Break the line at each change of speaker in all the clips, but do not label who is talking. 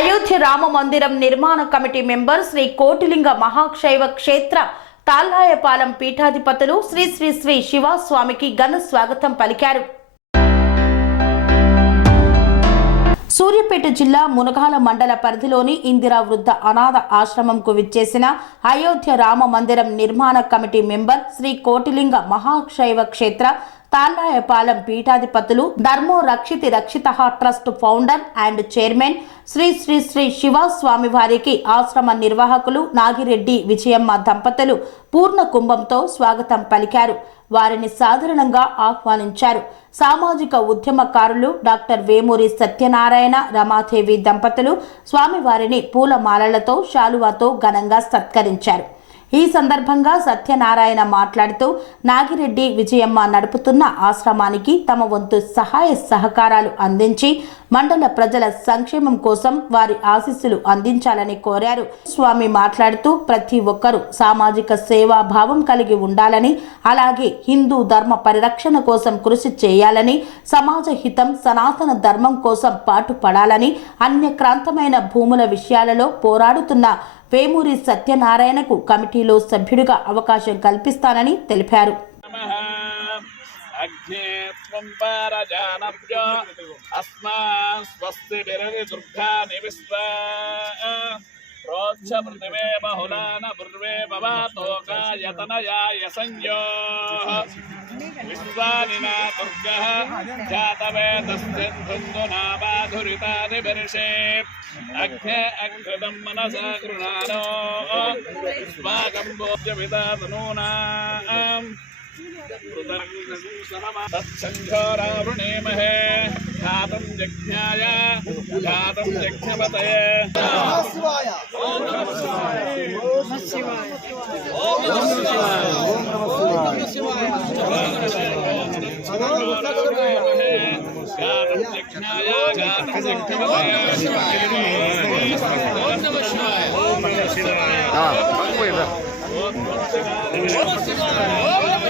అయోధ్య రామ మందిరం నిర్మాణ committee member Shri Kotilinga మహాక్షైవ క్షేత్ర తాల్లాయపాలెం పీఠాధిపతులు శ్రీ శ్రీ శ్రీ శివస్వామికి ఘన స్వాగతం పలికారు. సూర్యాపేట జిల్లా మునగాల మండల పరిధిలోని ఇందిరా వృద్ధ అనాథ ఆశ్రమంకు విచ్చేసిన అయోధ్య రామ మందిరం నిర్మాణ కమిటీ మెంబర్ శ్రీ కోటిలింగ మహాక్షైవ క్షేత్ర తాళ్ళాయపాలెం పీఠాధిపతులు ధర్మో రక్షితి రక్షిత trust founder and chairman Sri Sri Sri Shiva స్వామివారికి ఆశ్రమ నిర్వాహకులు నాగిరెడ్డి విజయమ్మ దంపతులు పూర్ణ కుంభంతో స్వాగతం పలికారు. వారిని సాధారణంగా ఆహ్వానించారు. సామాజిక ఉద్యమకారులు డాక్టర్ వేమూరి సత్యనారాయణ రమాదేవి దంపతులు స్వామివారిని పూలమాలలతో శాలువాతో ఘనంగా సత్కరించారు. ఈ సందర్భంగా సత్యనారాయణ మాట్లాడుతూ నాగిరెడ్డి విజయమ్మ నడుపుతున్న ఆశ్రమానికి తమ వంతు సహాయ సహకారాలు అందించి మండల ప్రజల సంక్షేమం కోసం వారి ఆశీస్సులు అందించాలని కోరారు. స్వామి మాట్లాడుతూ ప్రతి ఒక్కరూ సామాజిక సేవాభావం కలిగి ఉండాలని అలాగే హిందూ ధర్మ పరిరక్షణ కోసం కృషి చేయాలని సమాజ హితం సనాతన ధర్మం కోసం పాటుపడాలని అన్యక్రాంతమైన భూముల విషయాలలో పోరాడుతున్న వేమూరి సత్యనారాయణకు కమిటీలో సభ్యుడిగా అవకాశం కల్పిస్తానని తెలిపారు.
అగ్నేత్వం పారజానభ్య అస్మాన్ స్వస్తి దుర్గా నివిస్తా प्रोच्छ पृथिवे बहुला न पूर्वे भवातोका यतनया यसंयोः विश्वानिना दुर्गः जातवेदस्थिन्धुन्दुना बाधुरितादिवर्षे अघ्ने मनसा गृणानो स्वागम्भोज्यपिता तत्सङ्घारावृणेमहे। घातं यज्ञाय घातं यज्ञपतये ॐ नमः शिवाय। ॐ नमः शिवाय ॐ नमः शिवाय। घातं यज्ञाय घातं यज्ञपतये ॐ नमः
शिवाय
ॐ नमः
शिवाय ॐ
नमः
शिवाय
ॐ नमः शिवाय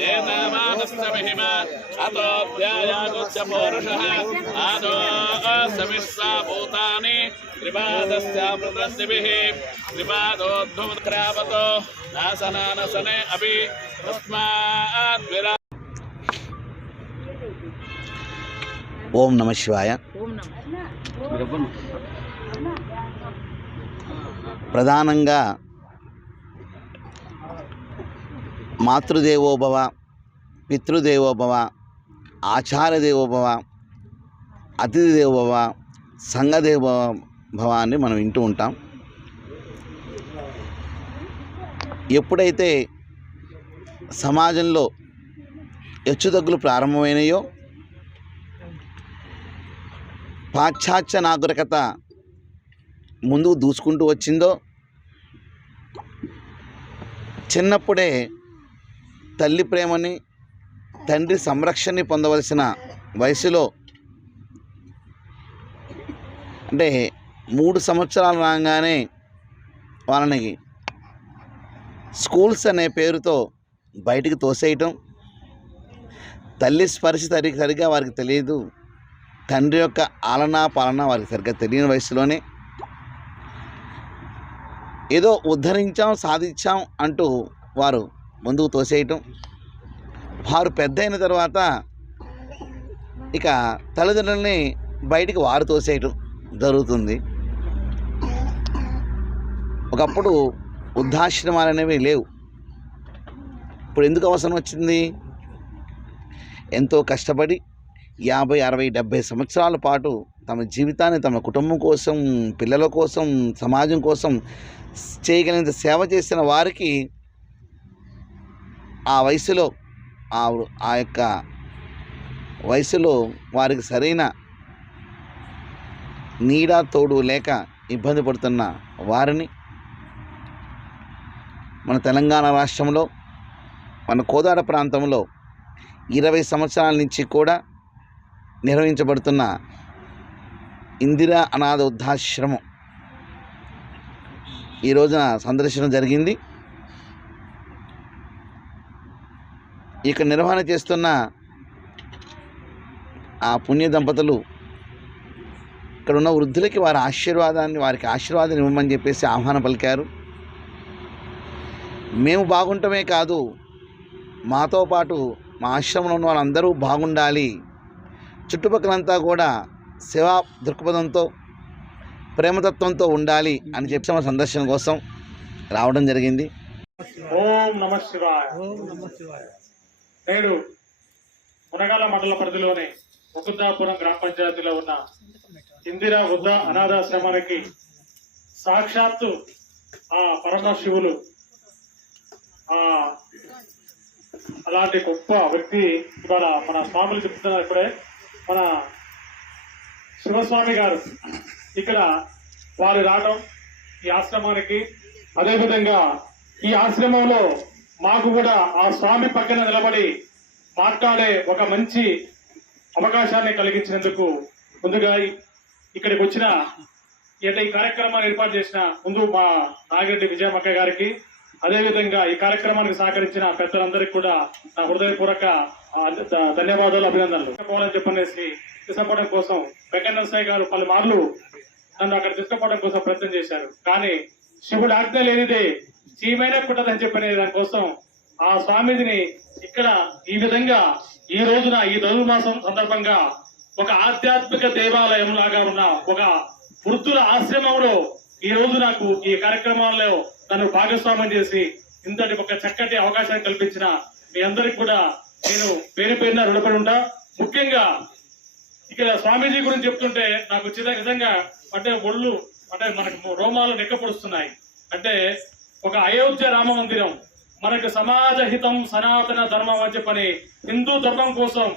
నమ శివాయ
అతోధ్యాయాగుచ్చపౌరుషः ఆదో సమిస్సా భూతాని త్రిపాదస్యామృతస్యభిः త్రిపాదోద్భుమక్రావతో నాసనానసనే అపి తస్మాద్విరా
ఓం నమ శివాయ. ప్రధానంగా మాతృదేవోభవ పితృదేవోభవ ఆచార దేవోభవ అతిథి దేవోభవ సంఘదేవోభవ అని మనం వింటూ ఉంటాం. ఎప్పుడైతే సమాజంలో హెచ్చుతగ్గులు ప్రారంభమైనాయో పాశ్చాత్య నాగరికత ముందుకు దూసుకుంటూ వచ్చిందో చిన్నప్పుడే తల్లి ప్రేమని తండ్రి సంరక్షణని పొందవలసిన వయసులో అంటే మూడు సంవత్సరాలు రాగానే వాళ్ళని స్కూల్స్ అనే పేరుతో బయటికి తోసేయటం. తల్లి స్పర్శ సరి సరిగా వారికి తెలియదు. తండ్రి యొక్క ఆలనా పాలన వారికి సరిగ్గా తెలియని వయసులోనే ఏదో ఉద్ధరించాం సాధించాం అంటూ వారు ముందుకు తోసేయటం. వారు పెద్ద అయిన తర్వాత ఇక తల్లిదండ్రులని బయటికి వారు తోసేయటం జరుగుతుంది. ఒకప్పుడు వృద్ధాశ్రమాలు అనేవి లేవు. ఇప్పుడు ఎందుకు అవసరం వచ్చింది? ఎంతో కష్టపడి యాభై అరవై డెబ్భై సంవత్సరాల పాటు తమ జీవితాన్ని తమ కుటుంబం కోసం పిల్లల కోసం సమాజం కోసం చేయగలిగినంత సేవ చేసిన వారికి ఆ వయసులో ఆ ఆ యొక్క వయసులో వారికి సరైన నీడ తోడు లేక ఇబ్బంది పడుతున్న వారిని మన తెలంగాణ రాష్ట్రంలో మన కోదాడ ప్రాంతంలో ఇరవై సంవత్సరాల నుంచి కూడా నిర్వహించబడుతున్న ఇందిరా అనాథ వృద్ధాశ్రమం. ఈ రోజున సందర్శన జరిగింది. ఇక నిర్వహణ చేస్తున్న ఆ పుణ్య దంపతులు ఇక్కడ ఉన్న వృద్ధులకి వారి ఆశీర్వాదాన్ని వారికి ఆశీర్వాదాన్ని ఇవ్వమని చెప్పేసి ఆహ్వానం పలికారు. మేము బాగుంటమే కాదు మాతో పాటు మా ఆశ్రమంలో ఉన్న వాళ్ళందరూ బాగుండాలి. చుట్టుపక్కలంతా కూడా సేవా దృక్పథంతో ప్రేమతత్వంతో ఉండాలి అని చెప్పి మా సందర్శన కోసం రావడం జరిగింది.
ఓం నమ శివాయ. నేడు మునగాల మండల పరిధిలోని ముకుందాపురం గ్రామ పంచాయతీలో ఉన్న ఇందిరా వృద్ధ అనాథాశ్రమానికి సాక్షాత్తు ఆ పరమశివులు ఆ అలాంటి గొప్ప వ్యక్తి ఇవాళ మన స్వాములు చెప్తున్నారు ఇప్పుడే. మన శివస్వామి గారు ఇక్కడ వారు రావడం ఈ ఆశ్రమానికి. అదేవిధంగా ఈ ఆశ్రమంలో మాకు కూడా ఆ స్వామి పక్కన నిలబడి మాట్లాడే ఒక మంచి అవకాశాన్ని కలిగించినందుకు ముందుగా ఇక్కడికి వచ్చిన అంటే ఈ కార్యక్రమాన్ని ఏర్పాటు చేసిన ముందు మా నాగిరెడ్డి విజయమక్క గారికి అదేవిధంగా ఈ కార్యక్రమానికి సహకరించిన పెద్దలందరికీ కూడా నా హృదయపూర్వక ధన్యవాదాలు అభినందనలు. పోవాలని చెప్పనేసి తీసుకుపోవడం కోసం వెంకన్న సాయి గారు పలుమార్లు నన్ను అక్కడ తీసుకుపోవడం కోసం ప్రయత్నం చేశారు. కానీ శివుడు ఆజ్ఞ లేనిదే చీమైనా కుట్టదని చెప్పనే దానికోసం ఆ స్వామిని ఇక్కడ ఈ విధంగా ఈ రోజున ఈ ధనుర్మాసం సందర్భంగా ఒక ఆధ్యాత్మిక దేవాలయం లాగా ఉన్న ఒక వృద్ధుల ఆశ్రమంలో ఈ రోజు నాకు ఈ కార్యక్రమాల్లో నన్ను భాగస్వామ్యం చేసి ఇంతటి ఒక చక్కటి అవకాశాన్ని కల్పించిన మీ అందరికి కూడా నేను పేరు పేరున రుణపడి ఉంటా. ముఖ్యంగా ఇక్కడ స్వామీజీ గురించి చెప్తుంటే నాకు చిన్న నిజంగా అంటే ఒళ్ళు అంటే మనకు రోమాలు నెక్కపొడుస్తున్నాయి. అంటే ఒక అయోధ్య రామ మందిరం మనకు సమాజ హితం సనాతన ధర్మం అని చెప్పని హిందూ ధర్మం కోసం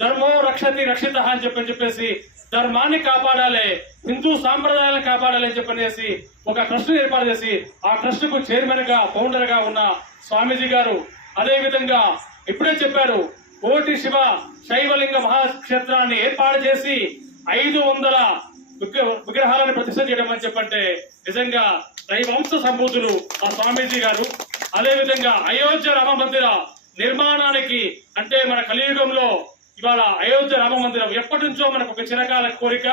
ధర్మో రక్షతి రక్షిత అని చెప్పని చెప్పేసి ధర్మాన్ని కాపాడాలి హిందూ సాంప్రదాయాలను కాపాడాలి అని చెప్పనేసి ఒక ట్రస్ట్ ఏర్పాటు చేసి ఆ ట్రస్ట్కు చైర్మన్గా ఫౌండర్గా ఉన్న స్వామీజీ గారు అదే విధంగా ఇప్పుడే చెప్పారు కోటి శివ శైవలింగ మహాక్షేత్రాన్ని ఏర్పాటు చేసి ఐదు వందల విగ్రహాలను ప్రతిష్ట చేయడం అని చెప్పంటే నిజంగా దైవంశ సంబూతులు ఆ స్వామీజీ గారు. అదేవిధంగా అయోధ్య రామ మందిర నిర్మాణానికి అంటే మన కలియుగంలో ఇవాళ అయోధ్య రామ మందిరం ఎప్పటి నుంచో మనకు ఒక చిరకాల కోరిక.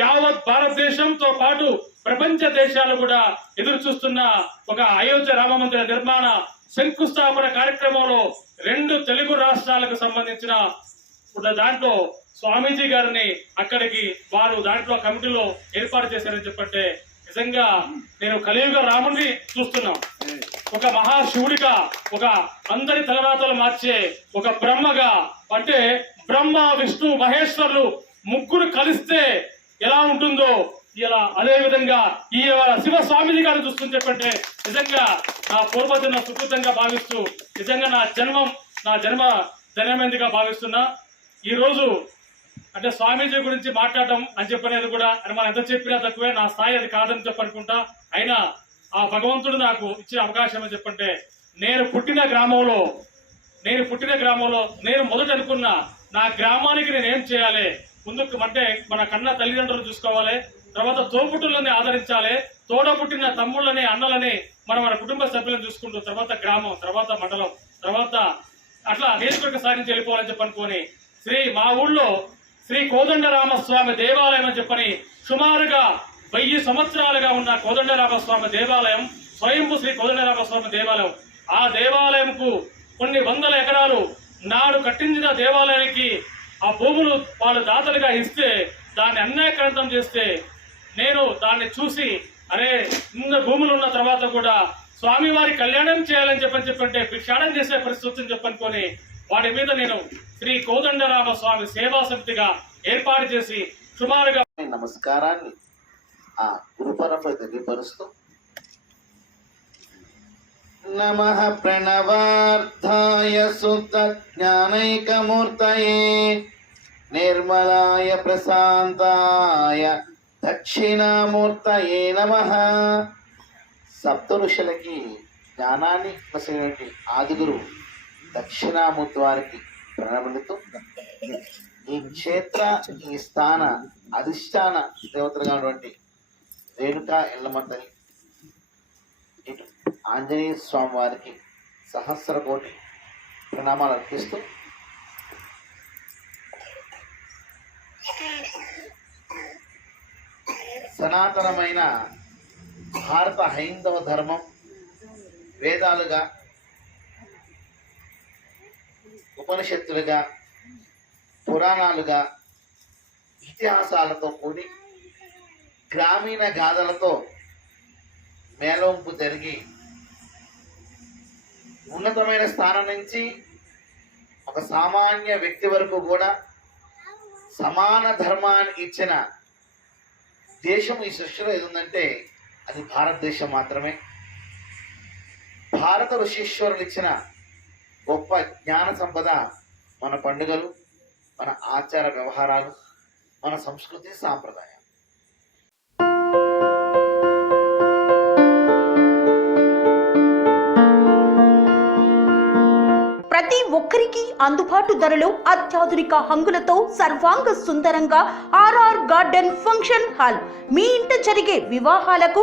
యావత్ భారతదేశంతో పాటు ప్రపంచ దేశాలు కూడా ఎదురు చూస్తున్న ఒక అయోధ్య రామ మందిర నిర్మాణ శంకుస్థాపన కార్యక్రమంలో రెండు తెలుగు రాష్ట్రాలకు సంబంధించిన ఉన్న దాంట్లో స్వామీజీ గారిని అక్కడికి వారు దాంట్లో కమిటీలో ఏర్పాటు చేశారని చెప్పంటే నిజంగా నేను కలియుగ రాముడిని చూస్తున్నాం. ఒక మహాశివుడిగా ఒక అందరి తలరాతలు మార్చే ఒక బ్రహ్మగా అంటే బ్రహ్మ విష్ణు మహేశ్వరులు ముగ్గురు కలిస్తే ఎలా ఉంటుందో ఇలా అదే విధంగా ఈ శివ స్వామిజీ గారు చూస్తుంది చెప్పంటే నిజంగా నా పూర్వజన్మ సుకృతంగా భావిస్తూ నిజంగా నా జన్మం నా జన్మ ధన్యమైందిగా భావిస్తున్నా. స్వామీజీ గురించి మాట్లాడటం అని చెప్పనేది కూడా అని మనం ఎంత చెప్పినా తక్కువే నా స్థాయి అది కాదని చెప్పనుకుంటా అయినా ఆ భగవంతుడు నాకు ఇచ్చిన అవకాశం అని చెప్పంటే నేను పుట్టిన గ్రామంలో నేను పుట్టిన గ్రామంలో నేను మొదట అనుకున్న నా గ్రామానికి నేను ఏం చేయాలి? ముందుకు అంటే మన కన్న తల్లిదండ్రులు చూసుకోవాలి తర్వాత తోపుట్టులని ఆదరించాలి తోడ పుట్టిన తమ్ముళ్ళని అన్నలని మనం మన కుటుంబ సభ్యులను చూసుకుంటూ తర్వాత గ్రామం తర్వాత మండలం తర్వాత అట్లా నియోజకవర్గ సాధించి వెళ్ళిపోవాలని చెప్పనుకొని శ్రీ మా ఊళ్ళో శ్రీ కోదండరామస్వామి దేవాలయం అని చెప్పని సుమారుగా వెయ్యి సంవత్సరాలుగా ఉన్న కోదండరామస్వామి దేవాలయం స్వయంభు శ్రీ కోదండరామస్వామి దేవాలయం. ఆ దేవాలయంకు కొన్ని వందల ఎకరాలు నాడు కట్టించిన దేవాలయానికి ఆ భూములు వాళ్ళు దాతలుగా ఇస్తే దాన్ని అన్యాయకరణం చేస్తే నేను దాన్ని చూసి అరే ఇన్న భూములు ఉన్న తర్వాత కూడా స్వామివారి కళ్యాణం చేయాలని చెప్పని చెప్పంటే భిక్షాటం చేసే పరిస్థితిని చెప్పనుకొని వాటి మీద నేను శ్రీ కోదండరామ స్వామి సేవా సమితిగా ఏర్పాటు చేసి సుమారుగా
నమస్కారాన్ని ఆ గురుపరంపై తెలియపరుస్తూ నమ ప్రణవార్థాయ శుద్ధ జ్ఞానైకమూర్తయే నిర్మలాయ ప్రశాంతాయ దక్షిణామూర్తయే నమ. సప్త ఋషులకి జ్ఞానాన్ని ప్రసినటువంటి ఆదిగురు దక్షిణాముద్వారికి వారికి ఈ క్షేత్ర ఈ స్థాన అధిష్టాన దేవతలుగా ఉన్నటువంటి రేణుకా ఎల్లమ్మ తల్లి ఇటు ఆంజనేయ స్వామి వారికి సహస్ర కోటి ప్రణామాలు అర్పిస్తూ సనాతనమైన భారత హైందవ ధర్మం వేదాలుగా ఉపనిషత్తులుగా పురాణాలుగా ఇతిహాసాలతో కూడి గ్రామీణ గాథలతో మేళంపు జరిగి ఉన్నతమైన స్థానం నుంచి ఒక సామాన్య వ్యక్తి వరకు కూడా సమాన ధర్మాన్ని ఇచ్చిన దేశం ఈ సృష్టిలో ఏది ఉందంటే అది భారతదేశం మాత్రమే. భారత ఋషీశ్వరులు ఇచ్చిన గొప్ప జ్ఞాన సంపద మన పండుగలు మన ఆచార వ్యవహారాలు మన సంస్కృతి సాంప్రదాయం
ప్రతి ఒక్కరికి అందుబాటు ధరలో అత్యాధునిక హంగులతో సర్వాంగ సుందరంగా ఆర్ఆర్ గార్డెన్ ఫంక్షన్ హాల్. మీ ఇంట జరిగే వివాహాలకు